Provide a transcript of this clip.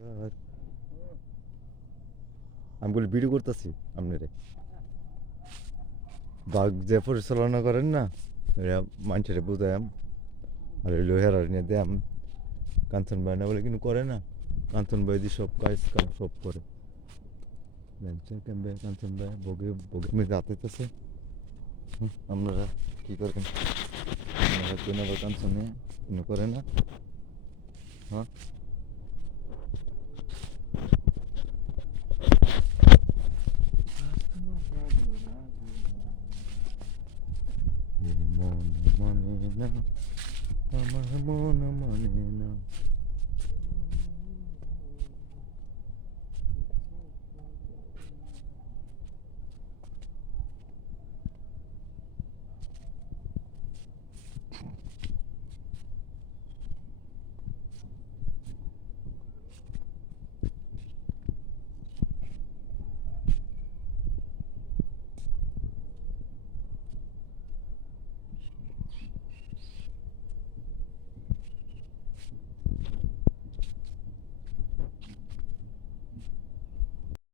আর আমি বলি ভিডিও করতেছি আপনারে বাঘ যে পরিচালনা করেন না এরা মানুষের বুঝায়াম আর ওই লোহের নিয়ে দেয়াম কাঞ্চন ভাই না বলে কিন্তু করে না কাঞ্চন ভাই দিয়ে সব কাজ কাম সব করে কেমবে কাঞ্চন ভাই বগে বগে মেয়ে যাতেছে আপনারা কী করেন আপনারা কেন কাঞ্চন নিয়ে করে না হ্যাঁ